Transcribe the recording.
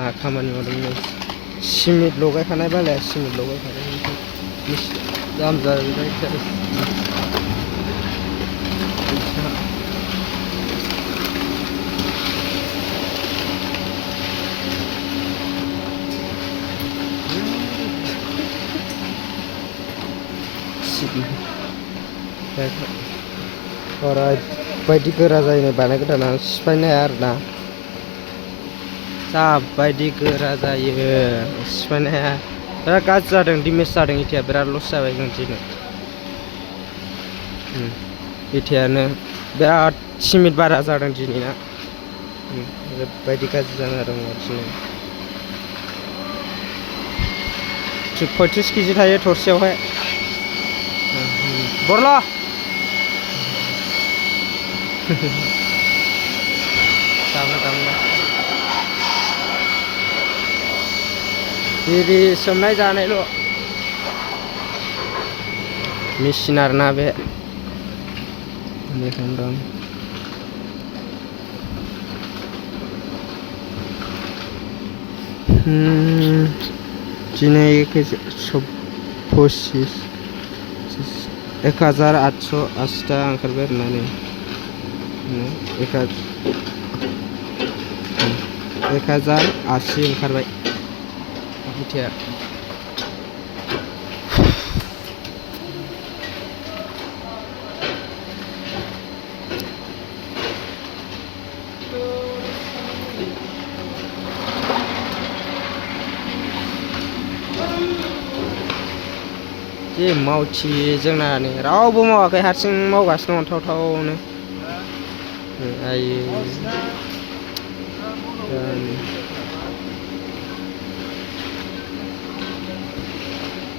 ना खामानि मावदोंमोन सिमेन्ट लगायखानाय बालाया सिमेन्ट लगायखानाय दाम जाहैबाय ओरैबायदि गोरा जायो बानाय गोदाना सिफायनो हाया आरोना जाबायदि गोरा जायो सिफायनो हाया बिराद गाज्रि जादों डेमेज जादों इथाया बिराद लस जाबाय जों दिनै इथायानो बिराद सिमेन्ट बारा जादों दिनैना ओरैबायदि गाज्रि जाना दङ दिनै 35 केजि थायो थरसेयावहाय बरला बिरि सोमनाय जानायल' मेचिन आरोना बे बेखायनो दं दिनै 1880 ओंखारबाय आरोना नै 1080 ओंखारबाय इथाया जे मावथि जोंना नै रावबो मावाखै हारसिं मावगासिनो दं थाव-थावनो आयै